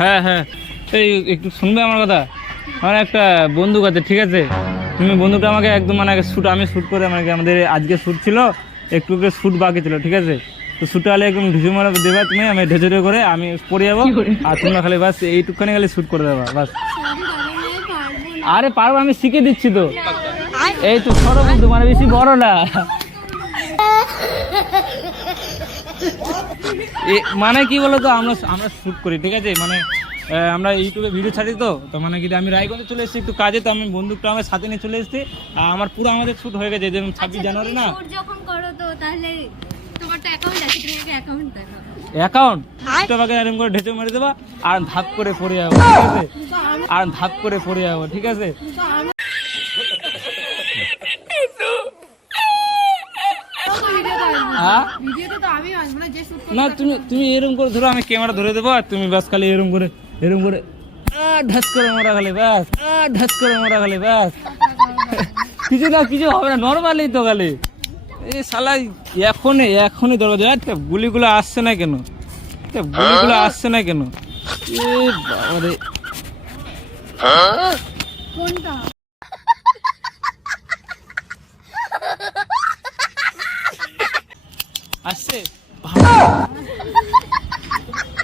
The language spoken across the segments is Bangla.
হ্যাঁ হ্যাঁ, এই একটু শুনবে আমার কথা। আমার একটা বন্দুক আছে, ঠিক আছে? তুমি বন্দুকটা আমাকে একদম মানে আমি শ্যুট করে আমাদের আজকে শ্যুট ছিল, একটু করে শ্যুট বাকি ছিল, ঠিক আছে? তো শ্যুটটা হলে একদম ঢুসে মারা দেবা তুমি, আমি ঢেঁচে করে আমি পড়ে যাবো, আর তোমরা খালি বাস এইটুকখানি খালি শ্যুট করে দেবা বাস। আরে পারবো, আমি শিখে দিচ্ছি তো। এই তো ছোট বন্ধু, মানে বেশি বড় না। মানে কি বলতো, আমরা শ্যুট করি, ঠিক আছে? মানে আমরা ইউটিউবে ভিডিও ছাড়ি তো মানে কি আমি রায়গঞ্জে চলে এসেছি একটু কাজে, তো আমি বন্দুকটা আমার সাথে নিয়ে চলে এসেছি। আমার পুরো আমাদের শ্যুট হয়ে গেছে, যেমন 26 জানুয়ারি না। যখন করো তো তাহলে তোমার তো অ্যাকাউন্ট আছে, তুমি একটা অ্যাকাউন্ট দেখো। অ্যাকাউন্ট তোমাকে এরকম করে ঢেঁচে মেরে দেবা, আর ধাপ করে পড়ে যাবো, ঠিক আছে? আর ধাপ করে পড়ে যাবো, ঠিক আছে? না তুমি এরকম করে ধরো, আমি ক্যামেরা ধরে দেবো, আর তুমি বাস খালি এরকম করে ঢাস করে মরা খালি ব্যাস, ঢাস করে মরা খালি ব্যাস। কিছু না, কিছু হবে না, নর্মালি তো খালি। এই শালাই এখনই দরজা, গুলিগুলো আসছে না কেন? গুলিগুলো আসছে না কেন? এ বাবারে, কোনটা? আসছে।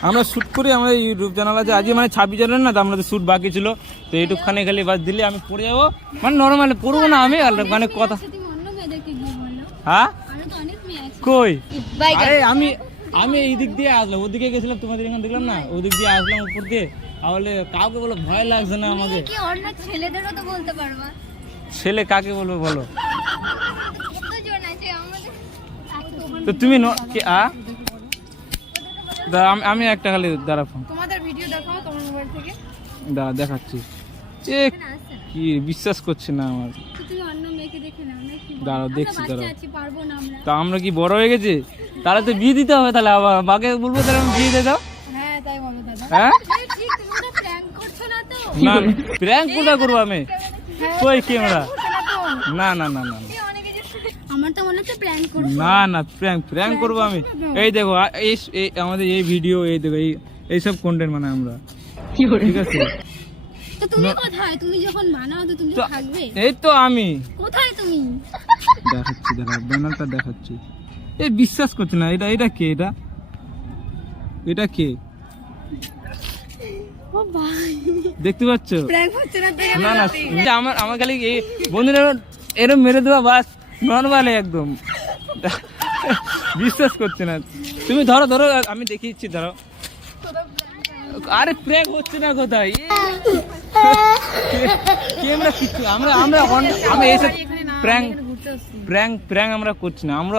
আমরা শ্যুট করি, আমরা ইউটিউব চ্যানেল আছে। আজকে মানে 26 জানুয়ারি না, তো আমাদের শ্যুট বাকি ছিল, তো এইটুকখানে খালি বাস দিলে আমি পড়ে যাবো, মানে নর্মালি পড়বো না আমি, আর মানে কথা। হ্যাঁ কই, আরে আমি এই দিক দিয়ে আসলাম, ওদিকে গেছিলাম, তোমাদের এখানে দেখলাম না, ওদিক দিয়ে আসলাম উপর দিয়ে। তাহলে কাউকে বলো, ভয় লাগছে না আমাকে? ছেলেদেরও তো বলতে পারবা। ছেলে কাকে বলবো বলো? তো তুমি আমি একটা খালি দাঁড়া, ফোন তোমাদের ভিডিও দেখাও তোমার মোবাইল থেকে। দাঁড়া দেখাচ্ছি। কি বিশ্বাস করছি না আমার। তুমি অন্য মেয়েকে দেখে নাও না, কি দাঁড়াও দেখছি, দাঁড়াও। পারবো না আমরা। তা আমরা কি বড় হয়ে গেছি? তাহলে তো বিয়ে দিতে হবে, তাহলে আবার মাকে বলবো তাহলে আমি বিয়ে দিয়ে দাও। হ্যাঁ তাই বলো দাদা। হ্যাঁ ঠিক, তুমি তো প্র্যাঙ্ক করছো না তো? না, প্র্যাঙ্ক কোথা করবো আমি? কই ক্যামেরা? না না না না, আমার তো মনে হচ্ছে প্র্যাঙ্ক করছো। না না, প্র্যাঙ্ক করবো আমি? এই দেখো, এই আমাদের এই ভিডিও, এই দেখো এইসব কন্টেন্ট মানে আমরা, ঠিক আছে? তো তুমি কোথায়? তুমি যখন বানাও তো তুমি থাকবে। এই তো আমি কোথায় তুমি? দেখাচ্ছি, দাঁড়া ব্যানারটা দেখাচ্ছি। এই বিশ্বাস করছি না, এটা কে? এটা কে? ও ভাই, দেখতে পাচ্ছ? প্র্যাঙ্ক হচ্ছে না তো? না না, আমার খালি এই বন্ধুরা এরম মেরে দেওয়া বাস, নর্মালি একদম। বিশ্বাস করছে না। তুমি ধরো আমি দেখিয়েছি, ধরো। আরে প্র্যাঙ্ক হচ্ছে না কোথায়? ক্যামেরা কিচ্ছু, আমরা এইসব প্র্যাঙ্ক আমরা করছি না। আমরা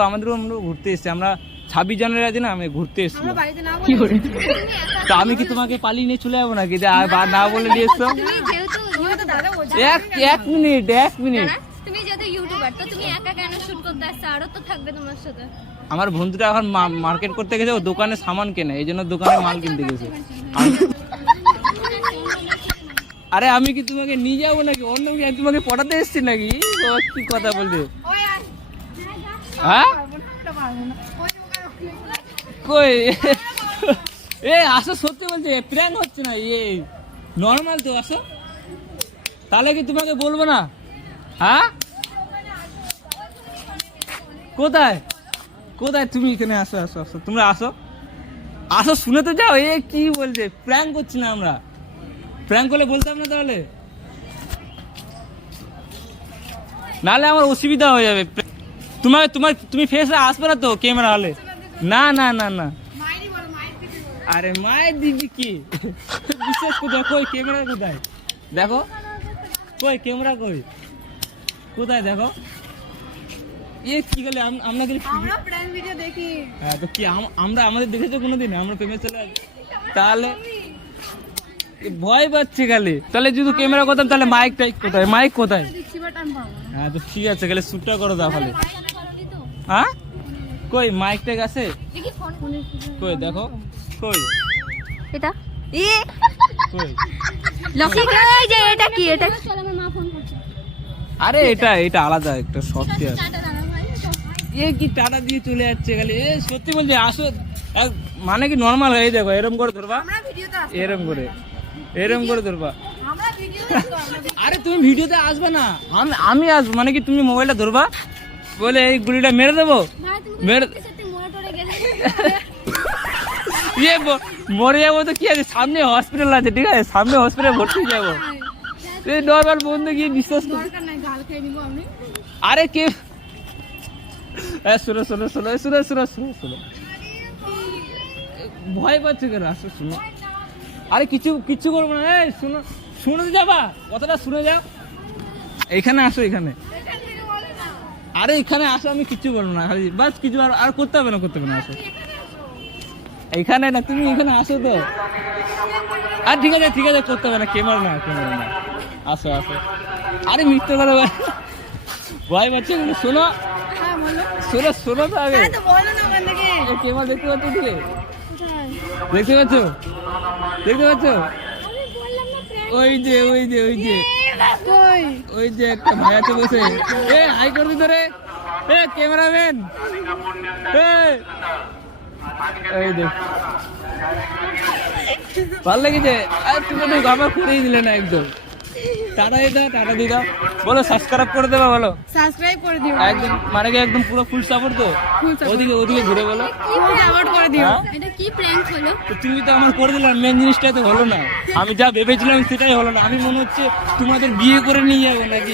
ঘুরতে এসেছি, আমরা 26 জানুয়ারি আছে না, আমি ঘুরতে এসেছি। তা আমি কি তোমাকে পালিয়ে নিয়ে চলে যাবো নাকি, না বলে নিয়ে এসছো? এক মিনিট। তুমি যদি ইউটিউবার, তো তুমি একা কেন শুট করতে আসছো? আরো তো থাকবে তোমার সাথে। আমার বন্ধুটা এখন মার্কেট করতে গেছে, ও দোকানে সামান কেনে, এই জন্য দোকানে মাল কিনতে গেছে। আরে আমি কি তোমাকে নিয়ে যাবো নাকি? অন্য কি তোমাকে পড়াতে এসছি নাকি? ও কি কথা বলছে? হ্যাঁ কই, আসো, সত্যি বলছে, প্র্যাঙ্ক হচ্ছে না, নর্মাল তো, আসো। তাহলে কি তোমাকে বলবো না? হ্যাঁ কোথায় তুমি? এখানে আসো, তোমরা আসো, শুনে তো যাও। কি বলছে? প্র্যাঙ্ক করছি না আমরা। প্র্যাঙ্ক করলে বলতাম না তাহলে? নাহলে আমার অসুবিধা হয়ে যাবে। তুমি ফেসে আসবে না তো ক্যামেরা হলে? না না না না, আরে মায়ের দিদি কি বিশ্বাস কোথায়? কই ক্যামেরা কোথায়? দেখো কই ক্যামেরা, কোথায় দেখো? কি গেলে আমরা প্র্যাঙ্ক ভিডিও দেখি। হ্যাঁ, তো কি আমরা আমাদের দেখেছো কোনোদিন? আমরা প্রেমে চলে আসি? তাহলে ভয় পাচ্ছে খালি। তাহলে যদি ক্যামেরা করতাম, তাহলে মাইক কোথায়? হ্যাঁ তো ঠিক আছে, খালি শ্যুটটা করো তাহলে। হ্যাঁ কই মাইক ট্যাগ আছে? কই দেখো, কই এটা কই? এটা কি? এটা আমার মা ফোন করছে। আরে এটা আলাদা একটা সফটওয়্যার। কি টাটা দিয়ে চলে যাচ্ছে খালি। সত্যি বলছি, আসো, মানে কি নর্মাল হয়ে দেখো, এরকম করে ধরবা। ভিডিওতে আসবে এরম করে ধরবা। আমরা ভিডিওতে আসবো আরে তুমি ভিডিওতে আসবে না, আমি আসবো, মানে কি তুমি মোবাইলটা ধরবা, বলে এই গুলিটা মেরে দেবো, ভাই তুমি মেরে সত্যি মোড়ে টোড়ে গেলে মরে যাবো তো কি আছে, সামনে হসপিটাল আছে, ঠিক আছে, সামনে হসপিটালে ভর্তি যাবো। এই নর্মাল বন্ধু গিয়ে বিশ্বাস কর। দরকার নাই, গাল খেয়ে নিবো আমি। আরে কে শোনো, ভয় পাচ্ছে কেন, আসো শোনো। আরে কিছু করবো না, এই শোনো, শুনে যাবা কথাটা, শুনে যাও, এখানে আসো, এখানে। এখান থেকে বলে না, আরে এখানে আসো, আমি কিছু বলবো না, খালি বাস কিছু আর করতে হবে না, আসো এখানে আসো। এখানে না, তুমি এখানে আসো তো। আর ঠিক আছে করতে হবে না, ক্যামেরা না, আসো। আরে মিথ্যে কথা ভয় পাচ্ছে কেন, শোনো হ্যাঁ বলো। শোনো তো আগে। হ্যাঁ তো বলো না ওখান থেকে। ক্যামেরা দেখতে পাচ্ছ তুমি? কোথায়? দেখতে পাচ্ছ? আমি বললাম না prank। ওই যে কই? ওই যে একটা ভাই আছে বসে, এ হাই করবি তো রে, এ ক্যামেরাম্যান, এই দেখ, ভালো লেগেছে। আর তুমি তো গামা করেই দিলে না একদম। টাটা দিয়ে দাও, বলো সাবস্ক্রাইব করে দেবা, বলো সাবস্ক্রাইব করে দিও। একদম, মানে কি একদম পুরো ফুল সাপোর্ট তো। Full support। ওদিকে ঘুরে বলো। কি সাপোর্ট করে দিও। হ্যাঁ? এটা কি প্র্যাঙ্ক হলো? তো তুমি তো আমার করে দিলাম, মেন জিনিসটা তো হলো না, আমি যা ভেবেছিলাম সেটাই হলো না। আমি মনে হচ্ছে তোমাদের বিয়ে করে নিয়ে যাবো নাকি।